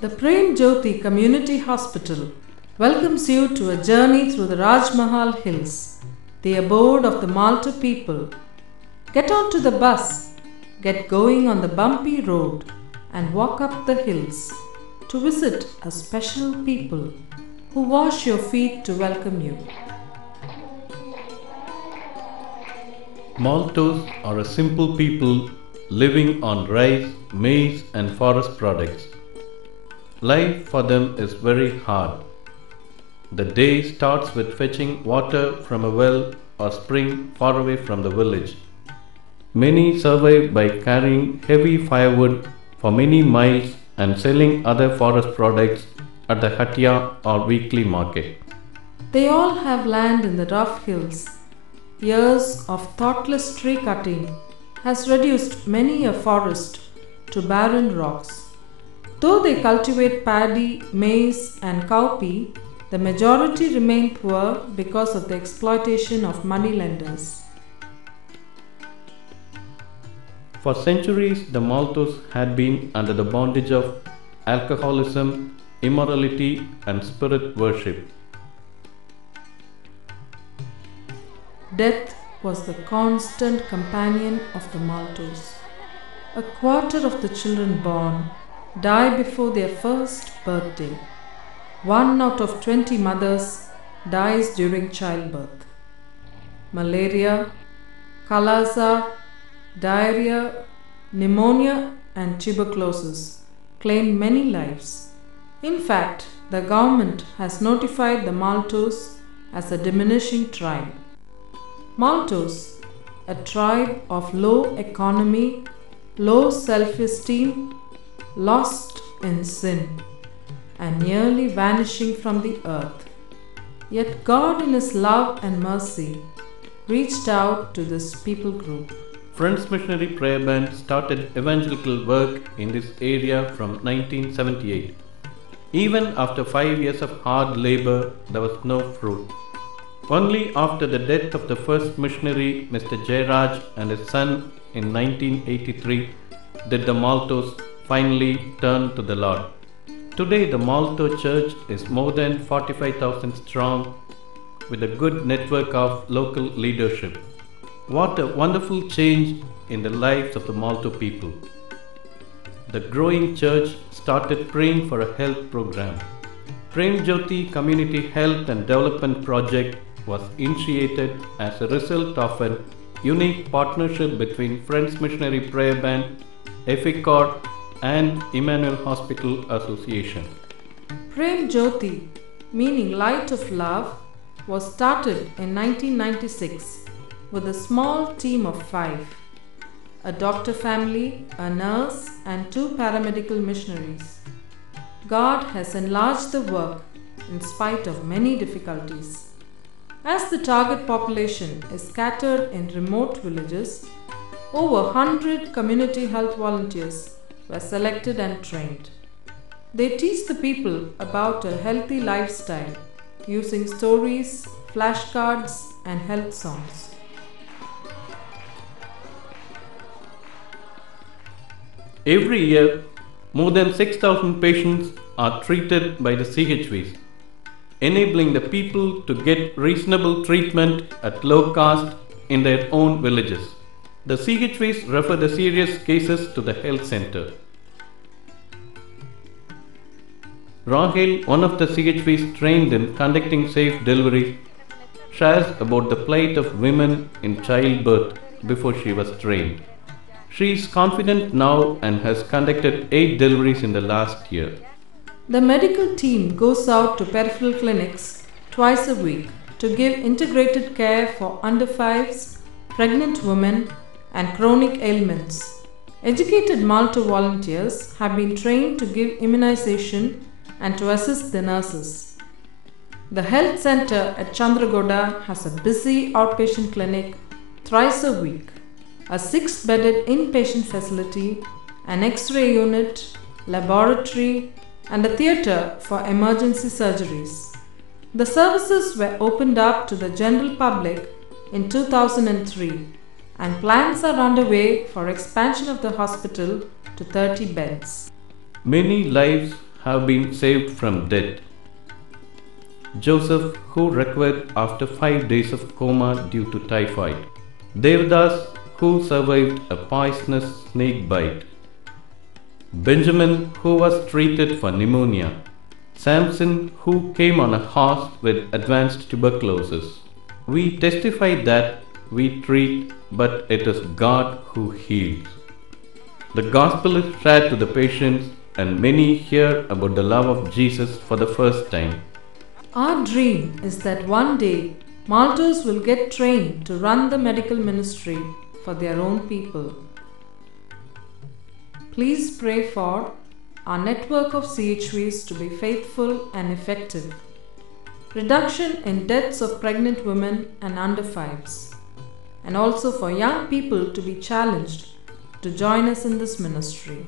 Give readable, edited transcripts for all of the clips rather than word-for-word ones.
The Prem Jyoti Community Hospital welcomes you to a journey through the Raj Mahal Hills, the abode of the Malto people. Get onto the bus, get going on the bumpy road, and walk up the hills to visit a special people who wash your feet to welcome you. Maltos are a simple people living on rice, maize and forest products. Life for them is very hard. The day starts with fetching water from a well or spring far away from the village. Many survive by carrying heavy firewood for many miles and selling other forest products at the Hatia or weekly market. They all have land in the rough hills. Years of thoughtless tree cutting has reduced many a forest to barren rocks. Though they cultivate paddy, maize and cowpea, the majority remain poor because of the exploitation of moneylenders. For centuries, the Maltos had been under the bondage of alcoholism, immorality and spirit worship. Death was the constant companion of the Maltos. A quarter of the children born die before their first birthday. 1 out of 20 mothers dies during childbirth. Malaria, Kala Azar, diarrhea, pneumonia and tuberculosis claim many lives. In fact, the government has notified the Maltos as a diminishing tribe. Maltos, a tribe of low economy, low self-esteem, lost in sin, and nearly vanishing from the earth. Yet God in His love and mercy reached out to this people group. Friends Missionary Prayer Band started evangelical work in this area from 1978. Even after 5 years of hard labor, there was no fruit. Only after the death of the first missionary, Mr. Jairaj, and his son in 1983, did the Maltos finally turn to the Lord. Today, the Malto Church is more than 45,000 strong with a good network of local leadership. What a wonderful change in the lives of the Malto people. The growing church started praying for a health program. Prem Jyoti Community Health and Development Project was initiated as a result of a unique partnership between Friends Missionary Prayer Band, EFICOR and Emmanuel Hospital Association. Prem Jyoti, meaning Light of Love, was started in 1996 with a small team of 5, a doctor family, a nurse and 2 paramedical missionaries. God has enlarged the work in spite of many difficulties. As the target population is scattered in remote villages, over 100 community health volunteers were selected and trained. They teach the people about a healthy lifestyle using stories, flashcards and health songs. Every year, more than 6,000 patients are treated by the CHVs, enabling the people to get reasonable treatment at low cost in their own villages. The CHVs refer the serious cases to the health center. Rahel, one of the CHVs trained in conducting safe delivery, shares about the plight of women in childbirth before she was trained. She is confident now and has conducted 8 deliveries in the last year. The medical team goes out to peripheral clinics twice a week to give integrated care for under 5s, pregnant women and chronic ailments. Educated Malto volunteers have been trained to give immunization and to assist the nurses. The health center at Chandragoda has a busy outpatient clinic thrice a week, a 6-bedded inpatient facility, an X-ray unit, laboratory, and a theatre for emergency surgeries. The services were opened up to the general public in 2003, and plans are underway for expansion of the hospital to 30 beds. Many lives have been saved from death. Joseph, who recovered after 5 days of coma due to typhoid. Devdas, who survived a poisonous snake bite. Benjamin, who was treated for pneumonia. Samson, who came on a horse with advanced tuberculosis. We testify that we treat, but it is God who heals. The gospel is shared to the patients, and many hear about the love of Jesus for the first time. Our dream is that one day Maltos will get trained to run the medical ministry for their own people. Please pray for our network of CHVs to be faithful and effective. Reduction in deaths of pregnant women and under 5s. And also for young people to be challenged to join us in this ministry.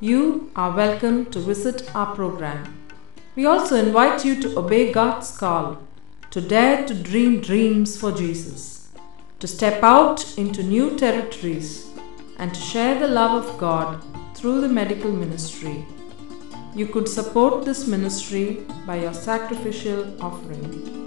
You are welcome to visit our program. We also invite you to obey God's call, to dare to dream dreams for Jesus, to step out into new territories, and to share the love of God through the medical ministry. You could support this ministry by your sacrificial offering.